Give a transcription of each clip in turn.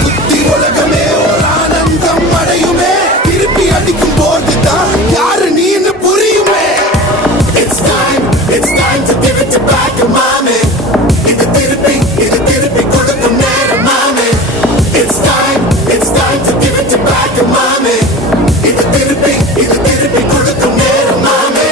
குத்தி உலகமே ஒரு ஆனந்தம் அடையுமே திருப்பி அடிக்கும் போதுதான் யாரு நீன்னு புரியுமே. It's time to give it back to mommy. இது திருப்பி கொடுக்கும் நேரம் மாமே. It's time to give it back to mommy. இது திருப்பி கொடுக்கும் நேரம் மாமே.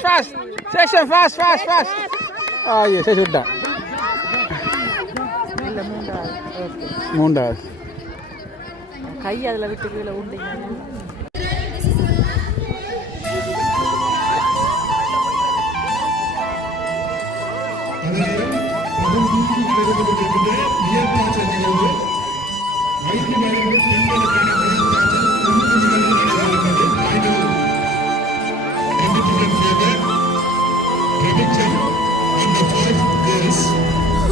Fast. Session fast. Ah, yes, I should have. மூண்டாவது கை அதில் விட்டு கீழே உண்டிங்க.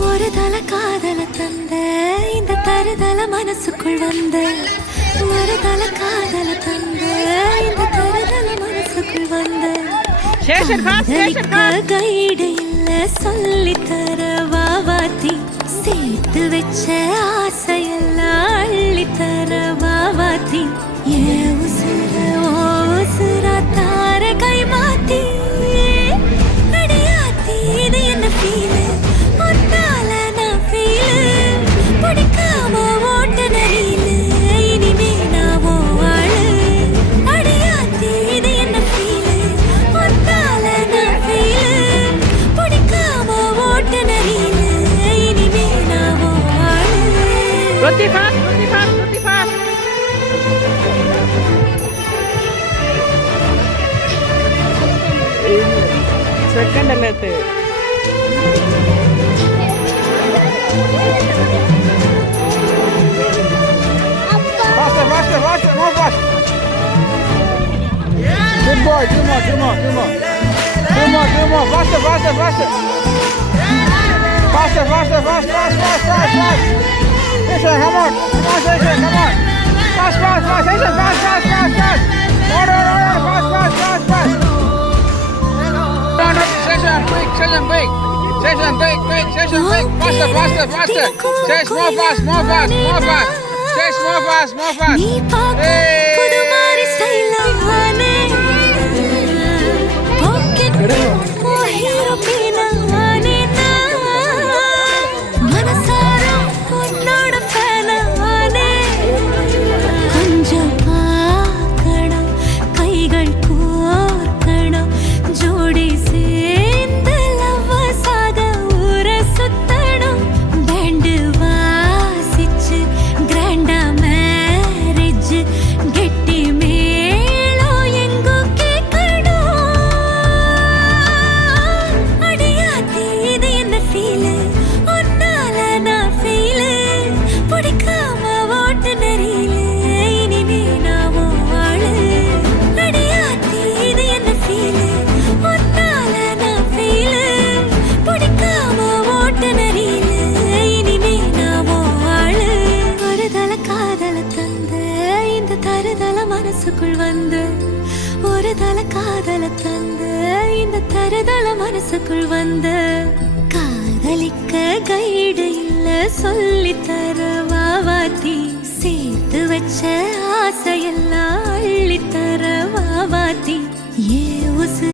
ஒரு தல காதல தந்த இந்த தருதல மனசுக்குள் வந்த ஒரு தல காதல தந்த இந்த தருதல மனசுக்குள் வந்த கைடு இல்ல சொல்லி தர வாவாத்தி சேர்த்து வச்ச ஆசையெல்லாம் அள்ளி தர வாவாத்தி ஏ உசுர ஓ உசுரா தார கை மாத்தி அடியாத்தி இது என்ன ஃபீல் ஒன்னால நான் ஃபீல் பிடிக்காம ஓட்ட நரியில இனிமே நான் ஆளு அடியாத்தி இது என்ன ஃபீல் ஒன்னால நான் ஃபீல் பிடிக்காம ஓட்ட நரியில இனிமே நான் ஆளு. ரொட்டி ஃபாஸ்ட் செகண்ட் அல்லது faster more fast. Good boy, two more. Faster. Fast. Jason, come on, Jason, come on. Fast. Jason, fast. Order, fast. No, Jason, quick. Jason, big. Faster. Jason, more fast. Jason, more fast. நீ பார்க்க புது மாதிரி ஸ்டைலானே packet ஓ hero பீனானே மனசார உன்னோட ஃபேனானே கொஞ்சம் பார்க்கணும் கைகள் கோர்க்கணும் ஜோடி சேர்ந்து லவ்வஸாக ஊர சுத்தணும் பேண்டு வாசிச்சு கிராண்டா மேரேஜ் கெட்டி மேளம் எங்கோ கேட்கணும் அடியாத்தி இது என்ன ஃபீல் ஒன்னால நான் ஃபீல் பிடிக்காம ஓட்டு நெறியில இனிமே நான் வாழு அடியாத்தி இது என்ன ஃபீல் ஒன்னால நான் ஃபீல் பிடிக்காம ஓட்டு நெறியில இனிமே நான் வாழு ஒரு தல காதல தந்த இந்த தருதல மனசுக்குள் வந்து ஒரு தல காதல தந்த இந்த தருதல மனசுக்குள் வந்து காதலிக்க கைடு இல்ல சொல்லி தர வாவாத்தி சேர்த்து வச்ச ஆசையெல்லாம் அள்ளி தர வாவாத்தி ஏ உசு